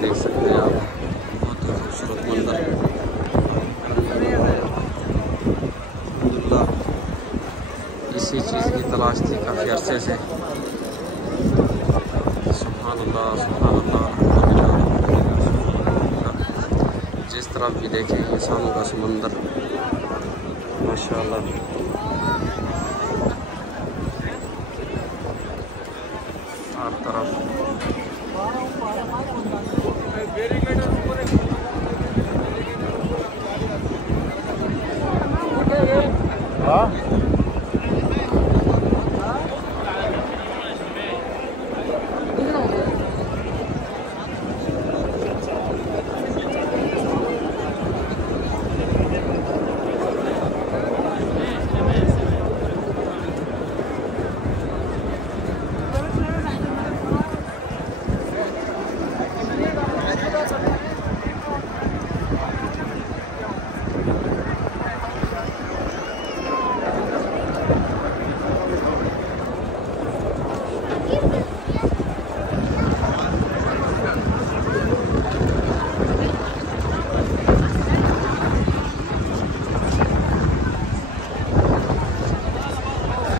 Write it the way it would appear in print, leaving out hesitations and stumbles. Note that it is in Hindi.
देख सकते हैं आप, बहुत ही खूबसूरत मंजर। अल्हम्दुलिल्लाह इसी चीज़ की तलाश थी काफ़ी अरसे से। सुभान अल्लाह, सुभान अल्लाह। जिस तरफ भी देखें इंसानों का समंदर, माशाअल्लाह।